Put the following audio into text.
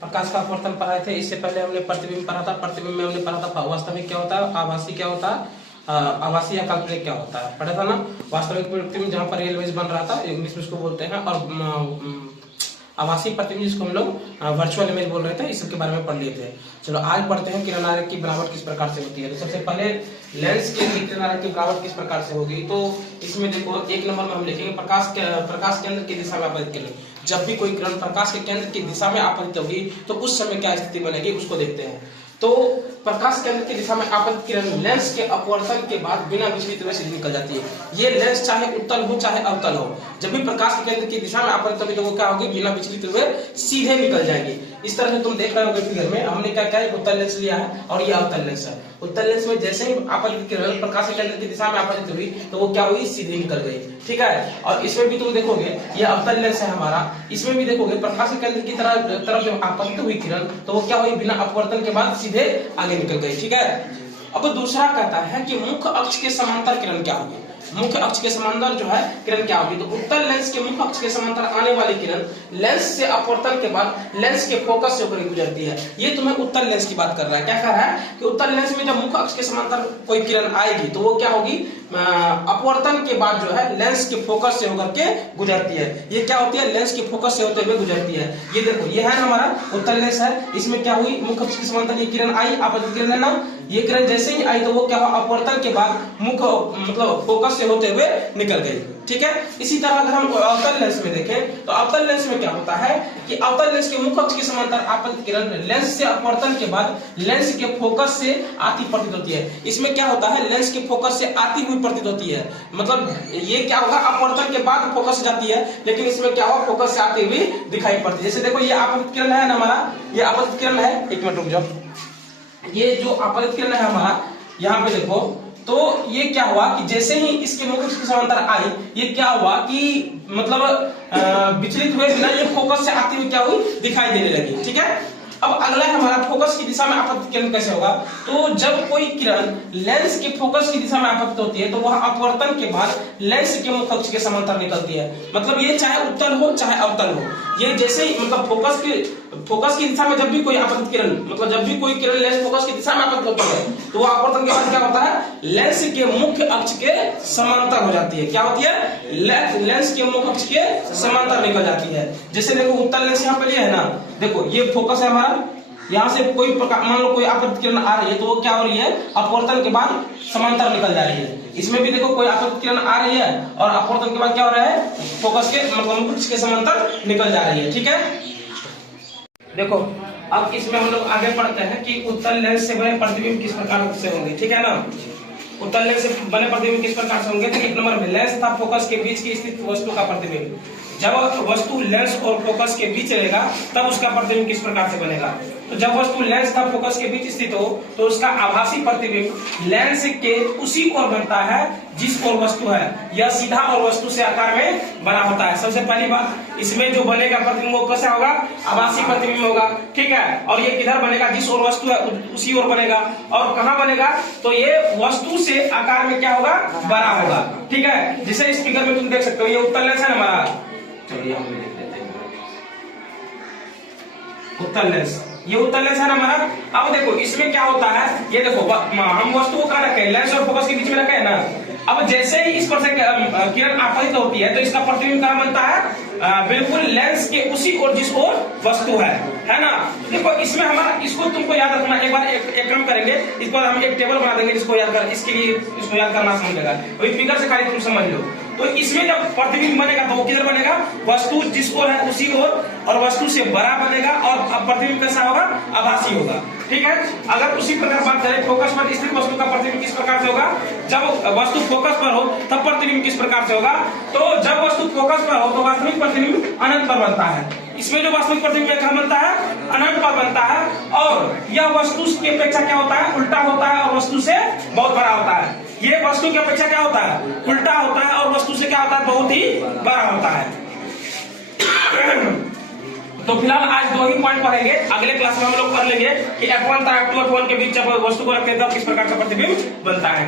प्रकाश का अपवर्तन पढ़ाए थे। इससे पहले हमने प्रतिबिंब पढ़ा था। प्रतिबिंब में हमने पढ़ा था वास्तविक क्या होता है, आभासी क्या होता है, आभासी या काल्पनिक क्या होता है, पढ़ा था ना। वास्तविक प्रतिबिंब जहाँ पर रियल इमेज बन रहा था, इंग्लिश में उसको बोलते हैं, और आभासी प्रतिबिंब जिसको हम लोग वर्चुअल इमेज बोल रहे थे, इस सब के बारे में पढ़ लिए थे। चलो आज पढ़ते हैं किरण आरेख की बनावट किस प्रकार से होती है। तो सबसे पहले लेंस के लिए किरण आरेख की बनावट किस प्रकार से होगी। तो इसमें देखो एक नंबर में हम लिखेंगे प्रकाश केंद्र की दिशा में आपतित किरण। जब भी कोई किरण प्रकाश के केंद्र की दिशा में आपतित होगी तो उस समय क्या स्थिति बनेगी उसको देखते हैं। तो प्रकाश केंद्र की दिशा में आपतित किरण लेंस के अपवर्तन के बाद बिना विचलित हुए सीधे निकल जाती है। ये लेंस चाहे उत्तल हो चाहे अवतल हो, जब भी प्रकाश के केंद्र की दिशा में आपतित होगी तो वो क्या होगी, बिना विचलित हुए सीधे निकल जाएगी। इस तरह से तुम देख रहे होगे फिगर में, हमने क्या क्या उत्तल लेंस लिया है और ये अवतल लेंस है। उत्तल लेंस में जैसे ही आपतित किरण प्रकाश के केंद्र की दिशा में आपतित हुई तो वो क्या हुई, सीधे निकल गई। ठीक है। और इसमें भी तुम देखोगे ये अवतल लेंस है हमारा, इसमें भी देखोगे प्रकाश के केंद्र की तरफ जब आपतित हुई किरण तो वो क्या हुई, बिना अपवर्तन के बाद सीधे आगे निकल गई। ठीक है। अब दूसरा कहता है कि मुख्य अक्ष के समांतर किरण क्या होगी। मुख्य अक्ष के समांतर जो है किरण क्या होगी। तो उत्तल लेंस के मुख्य अक्ष के समांतर आने वाली किरण लेंस से अपवर्तन के बाद लेंस के फोकस से होकर गुजरती है। ये तुम्हें उत्तल लेंस की बात कर रहा है। क्या कह रहा है कि उत्तल लेंस में जब मुख्य अक्ष के समांतर कोई किरण आएगी तो वो क्या होगी, अपवर्तन के बाद जो है लेंस के फोकस से होकर के गुजरती है। ये क्या होती है, लेंस के फोकस से होते हुए गुजरती है। ये देखो ये है हमारा उत्तल लेंस है, इसमें क्या हुई, मुख्य अक्ष के समांतर ये किरण आई, आपतित किरण है ना। ये किरण जैसे ही आई तो वो क्या हुआ, अपवर्तन के बाद मुख्य मतलब फोकस से होते हुए निकल गई। ठीक है। इसी तरह अगर हम अवतल लेंस में देखें तो अवतल लेंस में क्या होता है कि अवतल लेंस के मुख्य अक्ष के समांतर आपतित किरण लेंस से अपवर्तन के बाद लेंस के फोकस से आती प्रतीत होती है। इसमें क्या होता है, लेंस के फोकस से आती हुई प्रतीत होती है। मतलब ये क्या होगा, अपवर्तन के बाद फोकस जाती है, लेकिन इसमें क्या होगा, फोकस से आती हुई दिखाई पड़ती है। जैसे देखो ये आपतित किरण है ना हमारा, ये आपतित किरण है, एक मिनट रुक जाओ। ये जो आपतित किरण है हमारा, यहाँ पे देखो, तो ये क्या हुआ कि जैसे ही इसके मुख्य अक्ष के समांतर आई, ये क्या हुआ कि मतलब विचलित हुए बिना ये फोकस से आती हुई क्या हुई, दिखाई देने लगी। ठीक है। अब अगला है हमारा फोकस की दिशा में आपतित किरण कैसे होगा। तो जब कोई किरण लेंस के फोकस की दिशा में आपतित होती है तो वह अपवर्तन के बाद लेंस के मुख्य अक्ष के समांतर निकलती है। मतलब ये चाहे उत्तल हो चाहे अवतल हो, ये जैसे ही मतलब फोकस की दिशा में जब भी कोई आपतित किरण, मतलब जब भी कोई किरण लेंस फोकस की दिशा में आपतित होती है तो वो अपवर्तन के बाद क्या होता है, लेंस के मुख्य अक्ष के समांतर हो जाती है। क्या होती है, लेंस के मुख्य अक्ष के समांतर निकल जाती है। जैसे देखो उत्तल लेंस यहाँ पे लिया है ना, देखो ये फोकस है हमारा, यहाँ से कोई प्रकार मान लो कोई आपतित किरण आ रही है तो वो क्या हो रही है, अपवर्तन के बाद समांतर निकल जा रही है। इसमें भी देखो कोई आपतित किरण आ रही है और अपवर्तन के बाद क्या हो रहा है, फोकस के मतलब मुख्य अक्ष के समांतर निकल जा रही है। ठीक है। देखो अब इसमें हम लोग आगे पढ़ते हैं कि उत्तल लेंस से बने प्रतिबिंब किस प्रकार से होंगे। ठीक है ना। उत्तल लेंस से बने प्रतिबिंब किस प्रकार से होंगे। तो एक नंबर में लेंस तथा फोकस के बीच की स्थित वस्तु का प्रतिबिंब। जब वस्तु लेंस और फोकस के बीच रहेगा तब उसका प्रतिबिंब किस प्रकार से बनेगा। तो जब वस्तु लेंस तथा फोकस के बीच स्थित हो तो उसका आभासी प्रतिबिंब लेंस के उसी ओर बनता है जिस ओर वस्तु है। यह सीधा और वस्तु से आकार में बना होता है। सबसे पहली बात, इसमें जो बनेगा प्रतिबिंब वो कैसा होगा, आभासी प्रतिबिंब होगा। ठीक है। और ये किधर बनेगा, जिस ओर वस्तु है उसी ओर बनेगा। और कहाँ बनेगा, तो ये वस्तु से आकार में क्या होगा, बड़ा होगा। ठीक है। जैसे इस फिगर में तुम देख सकते हो ये उत्तल लेंस है हमारा, चलिए हम देख लेते हैं उत्तल लेंस, ये उत्तल लेंस है ना हमारा। अब देखो इसमें क्या होता है, ये देखो हम वस्तु को कहाँ रखे, लेंस और फोकस के बीच में रखे है ना। अब जैसे ही इस पर से किरण आपतित होती है तो इसका प्रतिबिंब कहाँ बनता है, बिल्कुल लेंस के उसी ओर जिस ओर वस्तु है ना। देखो इसमें हमारा, इसको तुमको याद रखना। एक बार एक काम करेंगे, इस पर हम एक टेबल बना देंगे जिसको याद कर, इसके लिए इसको याद करना समझेगा। वही फिगर से खाली तुम समझ लो। तो इसमें जब प्रतिबिंब बनेगा तो वो किधर बनेगा, वस्तु जिस ओर है उसी ओर, और वस्तु से बड़ा बनेगा और प्रतिबिंब कैसा होगा, आभासी होगा। ठीक है। अगर उसी प्रकार बात करें फोकस पर स्थित वस्तु का प्रतिबिंब किस प्रकार से होगा, जब वस्तु फोकस पर हो तब प्रतिबिंब किस प्रकार से होगा। तो जब वस्तु फोकस पर हो तो वास्तविक प्रतिबिंब अनंत पर बनता है। इसमें जो वास्तविक प्रतिबिंब क्या बनता है, अनंत पर बनता है। और यह वस्तु की अपेक्षा क्या होता है, उल्टा होता है और वस्तु से बहुत बड़ा होता है। ये वस्तु की अपेक्षा क्या होता है, उल्टा होता है और वस्तु से क्या होता है, बहुत ही बड़ा होता है। तो फिलहाल आज 2 ही पॉइंट पढ़ेंगे। अगले क्लास में हम लोग पढ़ लेंगे कि F1 तथा F2 F1 के बीच जब वस्तु को रखते हैं तब किस प्रकार का प्रतिबिंब बनता है।